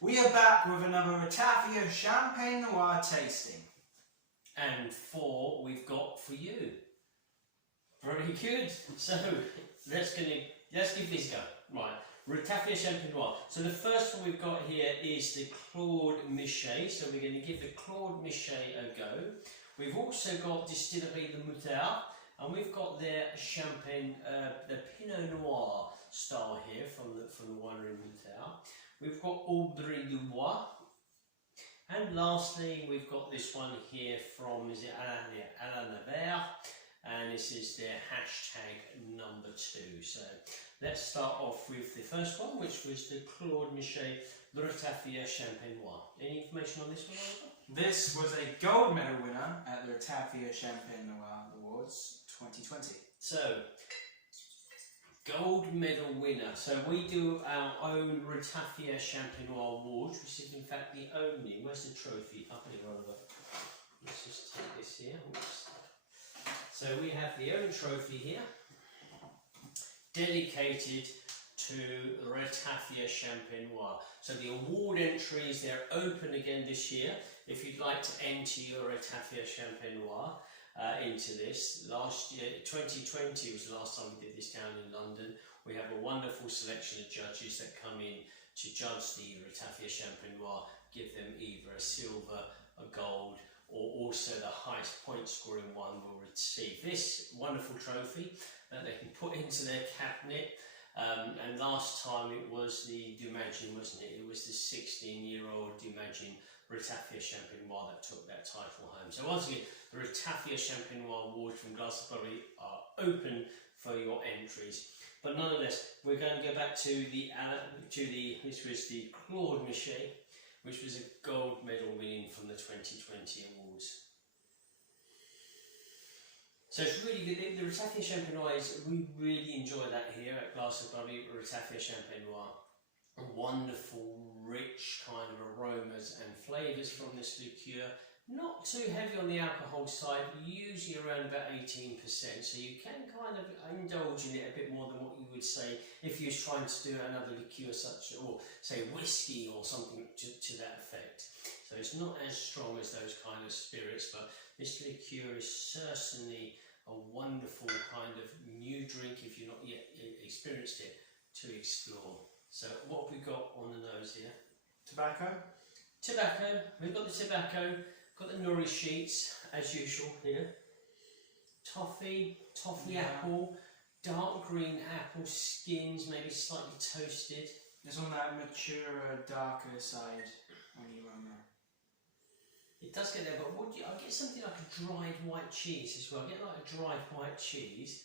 We are back with another Ratafia Champenois tasting. And 4 we've got for you. Very good. So let's give this a go. Right, Ratafia Champenois. So the first one we've got here is the Claude Michel. So we're going to give the Claude Michel a go. We've also got Distillerie de Moutarde, and we've got their champagne, the Pinot Noir style here from the winery Moutarde. We've got Audrey Dubois, and lastly we've got this one here from Alain Nevers, and this is their hashtag number 2. So let's start off with the first one, which was the Claude Michel Ratafia Champenois. Any information on this one, Oliver? This was a gold medal winner at the Ratafia Champenois Awards 2020. So, gold medal winner. So we do our own Ratafia Champenois Awards, which is in fact the only. Where's the trophy? Up here, Oliver. Let's just take this here. Oops. So we have the own trophy here, dedicated to Ratafia Champenois. So the award entries, they're open again this year. If you'd like to enter your Ratafia Champenois into this, last year, 2020 was the last time we did this down in London. We have a wonderful selection of judges that come in to judge the Ratafia Champenois, give them either a silver, a gold, or also the highest point scoring one will receive this wonderful trophy that they can put into their cabinet. And last time it was the Dumagin, wasn't it? It was the 16-year-old Dumagin Ratafia Champenois that took that title home. So once again, the Ratafia Champenois Awards from Glastonbury are open for your entries. But nonetheless, we're going to go back to this was the Claude Michel, which was a gold medal winning from the 2020 awards. So it's really good. The Ratafia Champenois, we really enjoy that here at Glastonbury. Ratafia Champenois, wonderful, rich kind of aromas and flavours from this liqueur. Not too heavy on the alcohol side, usually around about 18%. So you can kind of indulge in it a bit more than what you would say if you was trying to do another liqueur such, or say whiskey or something to that effect. So it's not as strong as those kind of spirits, but this liqueur is certainly a wonderful kind of new drink if you've not yet experienced it to explore. So what have we got on the nose here? Tobacco. Tobacco. We've got the tobacco, got the nori sheets as usual here. Toffee apple, dark green apple skins, maybe slightly toasted. It's on that mature, darker side when you It does get there, but I get something like a dried white cheese as well. I get like a dried white cheese.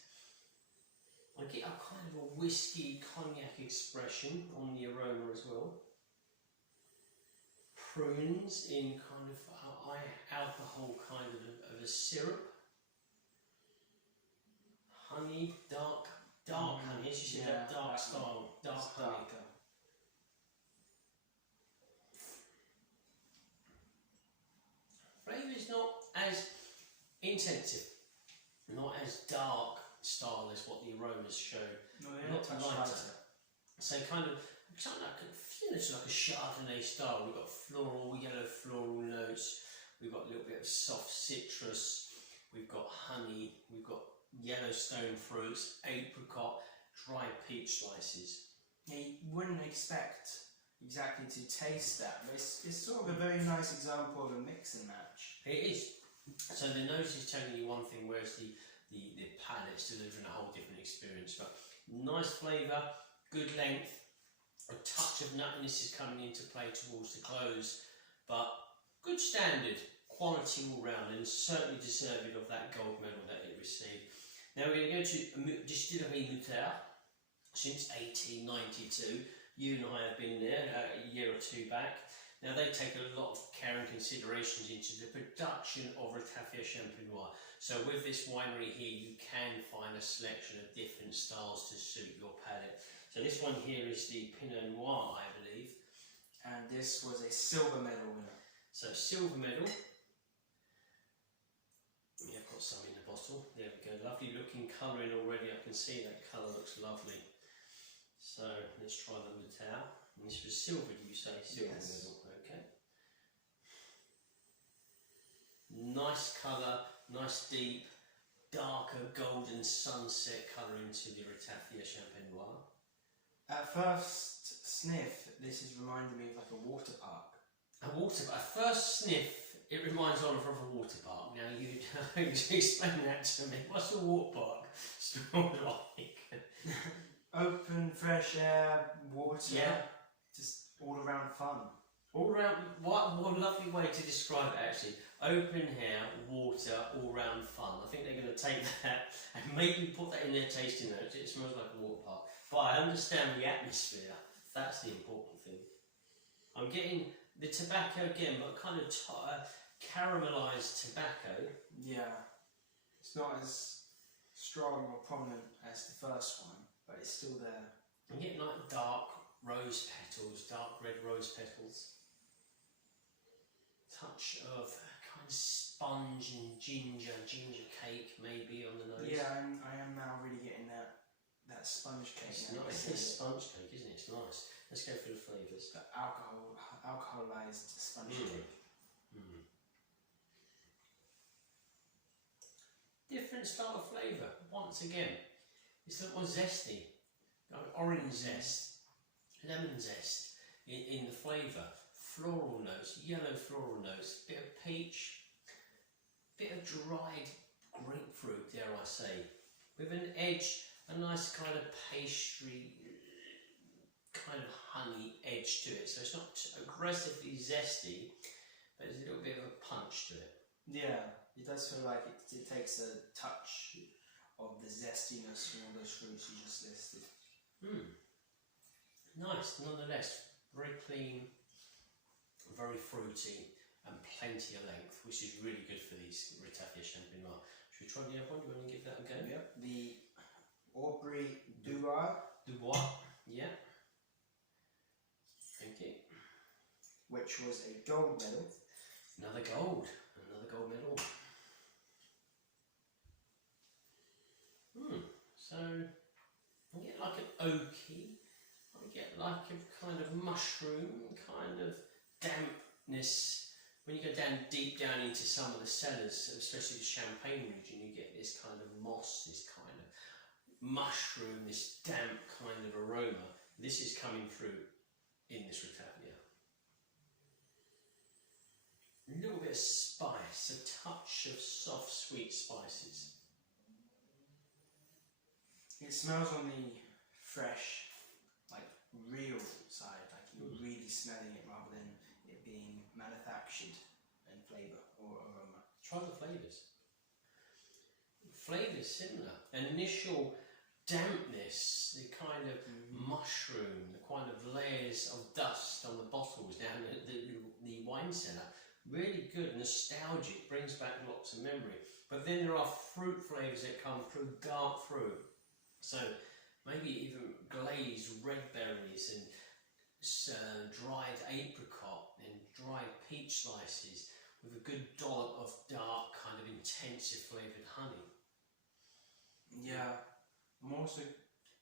I get a kind of a whiskey cognac expression on the aroma as well. Prunes in kind of alcohol kind of a syrup. Honey, dark honey, as you said, that dark style, dark honey. Flavour is not as intensive, not as dark style as what the aromas show. No, a lot lighter. So kind of something like it's like a Chardonnay style. We've got yellow floral notes. We've got a little bit of soft citrus. We've got honey. We've got yellow stone fruits, apricot, dried peach slices. Yeah, you wouldn't expect exactly to taste that, but it's sort of a very nice example of a mix and match. It is. So the nose is telling you one thing, whereas the palate's delivering a whole different experience. But nice flavour, good length, a touch of nuttiness is coming into play towards the close, but good standard, quality all round, and certainly deserving of that gold medal that it received. Now we're going to go to Distillerie Moutarde since 1892. You and I have been there a year or two back. Now they take a lot of care and considerations into the production of Ratafia Champenois. So with this winery here, you can find a selection of different styles to suit your palate. So this one here is the Pinot Noir, I believe. And this was a silver medal winner. So silver medal. Yeah, I've got some in the bottle. There we go. Lovely looking colouring already. I can see that colour looks lovely. So let's try the Moutarde. And this was silver, do you say? Silver Yes. medal, okay. Nice colour, nice deep, darker golden sunset colour into the Ratafia Champenois. At first sniff, this is reminding me of like a water park. A water park. At first sniff, it reminds Oliver of a water park. Now you explain that to me. What's a water park smell like? Open, fresh air, water, Yeah. just all around fun. All around, what a lovely way to describe it actually. Open air, water, all round fun. I think they're going to take that and maybe put that in their tasting notes. It smells like a water park. But I understand the atmosphere. That's the important thing. I'm getting the tobacco again, but kind of caramelised tobacco. Yeah, it's not as strong or prominent as the first one, but it's still there. I'm getting like dark rose petals, dark red rose petals. Touch of kind of sponge and ginger cake maybe on the nose. Yeah, I am now really getting that sponge cake. It's now. nice. It's sponge cake, isn't it? It's nice. Let's go for the flavours. The alcoholized sponge cake. Mm. Different style of flavour. Once again, it's a little more zesty. Got orange zest, lemon zest in the flavour. Floral notes, yellow floral notes, bit of peach, bit of dried grapefruit, dare I say, with an edge, a nice kind of pastry, kind of honey edge to it. So it's not aggressively zesty, but there's a little bit of a punch to it. Yeah, it does feel like it takes a touch of the zestiness from all those fruits you just listed. Nice, nonetheless, very clean, very fruity, and plenty of length, which is really good for these Ratafia Champenois. Should we try the other one? Do you want to give that a go? Yep, the Aubrey Dubois, yeah. Thank you. which was a gold medal. Another gold medal. So I get like an oaky, I get like a kind of mushroom, kind of dampness. When you go down deep down into some of the cellars, especially the Champagne region, you get this kind of moss, this kind of mushroom, this damp kind of aroma. This is coming through in this Ratafia. A little bit of spice, a touch of soft sweet spices. It smells on the fresh, like real side, like you're really smelling it rather than it being manufactured in flavour or aroma. Try the flavours. Flavours similar. Initial dampness, the kind of mushroom, the kind of layers of dust on the bottles down the wine cellar. Really good, nostalgic, brings back lots of memory. But then there are fruit flavours that come through, dark fruit. So maybe even glazed red berries and dried apricot and dried peach slices with a good dollop of dark, kind of intensive flavoured honey. Yeah, I'm also,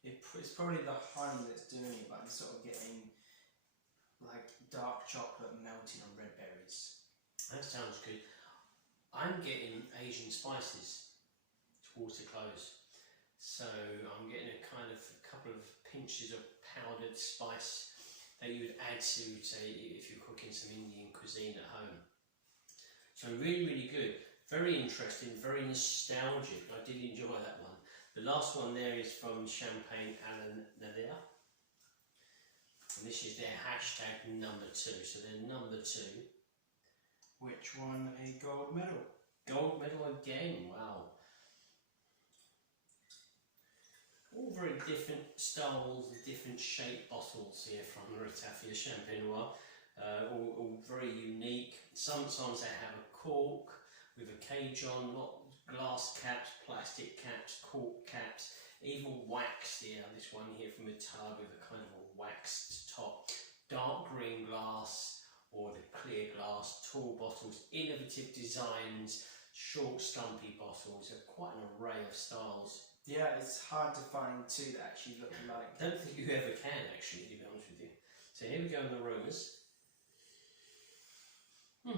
it's probably the honey that's doing it, but I'm sort of getting like dark chocolate melting on red berries. That sounds good. I'm getting Asian spices towards the close. So I'm getting a kind of a couple of pinches of powdered spice that you would add to, say, if you're cooking some Indian cuisine at home. So really, really good. Very interesting, very nostalgic. I did enjoy that one. The last one there is from Champagne à la Nadia. And this is their hashtag number 2. So they're number 2. Which won a gold medal. Gold medal again, wow. All very different styles, different shaped bottles here from the Ratafia Champenois. All very unique. Sometimes they have a cork with a cage on, not glass caps, plastic caps, cork caps, even waxed here. This one here from a tub with a kind of a waxed top. Dark green glass or the clear glass, tall bottles, innovative designs, short stumpy bottles. Quite an array of styles. Yeah, it's hard to find two that actually look alike. I don't think you ever can actually, to be honest with you. It's So here we go in the aromas. A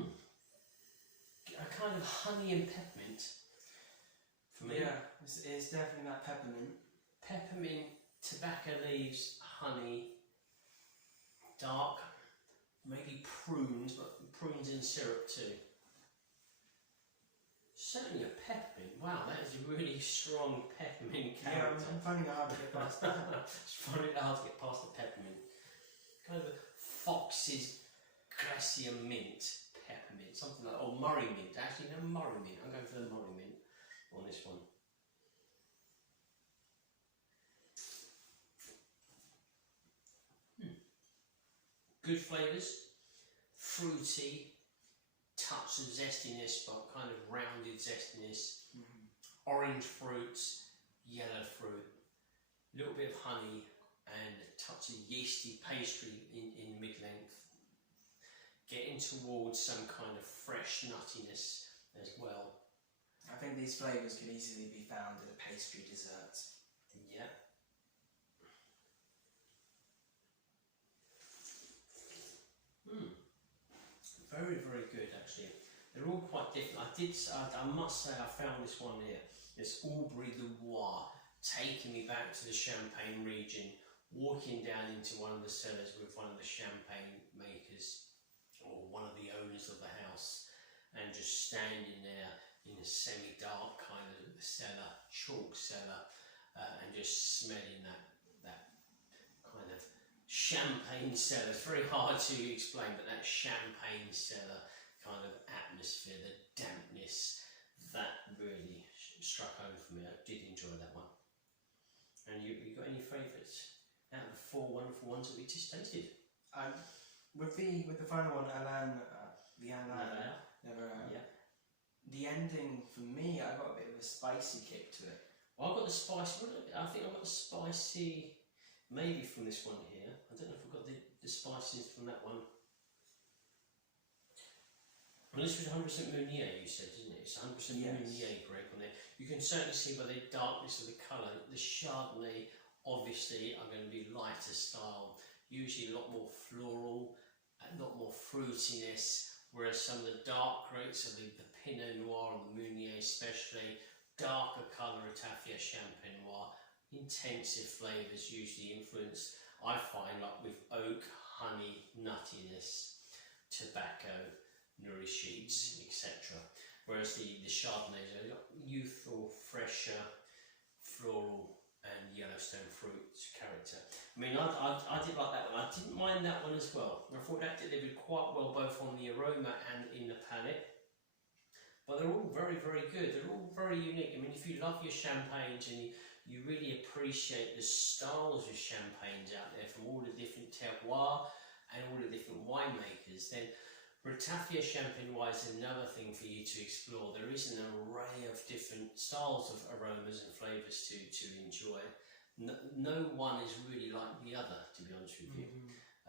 kind of honey and peppermint for me. Yeah, it's definitely that peppermint. Peppermint, tobacco leaves, honey, dark, maybe prunes, but prunes in syrup too. Certainly a peppermint. Wow, that is a really strong peppermint character. Yeah, I'm finding it hard to get past that. It's finding it hard to get past the peppermint. Kind of a Fox's Glacier mint peppermint, something like, or Murray mint. Actually, no, Murray mint. I'm going for the Murray mint on this one. Good flavours, fruity, touch of zestiness, but kind of rounded zestiness. Orange fruits, yellow fruit, a little bit of honey, and a touch of yeasty pastry in mid-length. Getting towards some kind of fresh nuttiness as well. I think these flavours can easily be found in a pastry dessert. Yeah. Very, very good actually. They're all quite different. I must say I found this one here. This Aubrey Le Roy, taking me back to the Champagne region, walking down into one of the cellars with one of the champagne makers, or one of the owners of the house, and just standing there in a semi-dark kind of cellar, chalk cellar, and just smelling that kind of champagne cellar. It's very hard to explain, but that champagne cellar kind of atmosphere, the dampness, that really struck home for me. I did enjoy that one. And you got any favourites out of the 4 wonderful ones that we just tasted? With the final one, the Alain, never. Yeah. The ending for me, I got a bit of a spicy kick to it. Well, I got the spicy. I think I got the spicy, maybe from this one here. I don't know if I got the spiciness from that one. Well, this was 100% Meunier, you said, isn't it? It's 100% Meunier grape on there. You can certainly see by the darkness of the colour, the Chardonnay obviously are going to be lighter style, usually a lot more floral, a lot more fruitiness, whereas some of the dark grapes, so the Pinot Noir and the Meunier especially, darker colour Ratafia Champenois, intensive flavours usually influenced, I find, like with oak, honey, nuttiness, tobacco, nourishits, etc. Whereas the Chardonnays are youthful, fresher, floral and Yellowstone fruit character. I mean, I did like that one. I didn't mind that one as well. I thought that delivered quite well both on the aroma and in the palate. But they're all very, very good. They're all very unique. I mean, if you love your champagnes and you really appreciate the styles of champagnes out there from all the different terroirs and all the different winemakers, then Ratafia Champenois is another thing for you to explore. There is an array of different styles of aromas and flavours to enjoy. No one is really like the other, to be honest with you.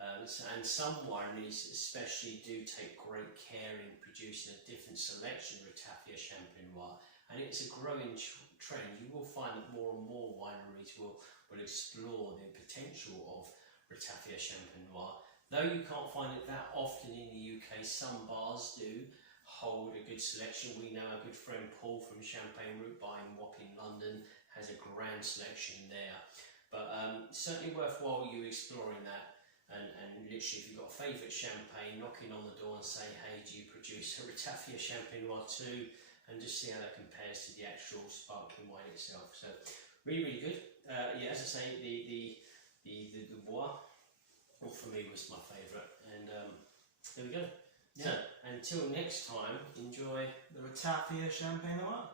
And some wineries especially do take great care in producing a different selection of Ratafia Champenois, and it's a growing trend. You will find that more and more wineries will explore the potential of Ratafia Champenois. Though you can't find it that often in the UK, some bars do hold a good selection. We know our good friend Paul from Champagne Route Bar in Wapping, London, has a grand selection there. But certainly worthwhile you exploring that. And literally, if you've got a favourite champagne, knocking on the door and say, hey, do you produce a Ratafia Champenois too? And just see how that compares to the actual sparkling wine itself. So really, really good. Yeah, as I say, the Bois, for me, was my favourite. And there we go. Yeah. So until next time, enjoy the Ratafia Champenois.